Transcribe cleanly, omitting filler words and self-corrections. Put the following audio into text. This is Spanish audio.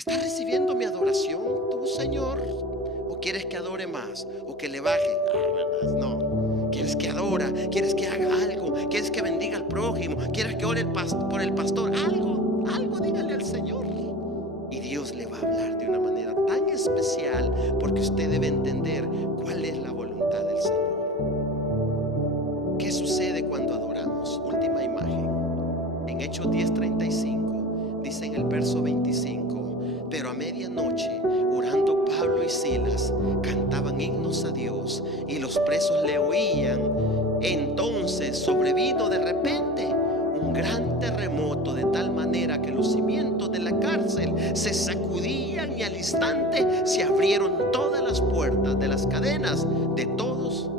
¿Estás recibiendo mi adoración tú, Señor? ¿O quieres que adore más? ¿O que le baje? ¿Verdad? No. ¿Quieres que adora? ¿Quieres que haga algo? ¿Quieres que bendiga al prójimo? ¿Quieres que ore por el pastor? Algo dígale al Señor. Y Dios le va a hablar de una manera tan especial, porque usted debe entender cuál es la voluntad del Señor. ¿Qué sucede cuando adoramos? Última imagen. En Hechos 10:35 dice en el verso 25: pero a medianoche, orando Pablo y Silas, cantaban himnos a Dios y los presos le oían. Entonces sobrevino de repente un gran terremoto, de tal manera que los cimientos de la cárcel se sacudían y al instante se abrieron todas las puertas de las cadenas de todos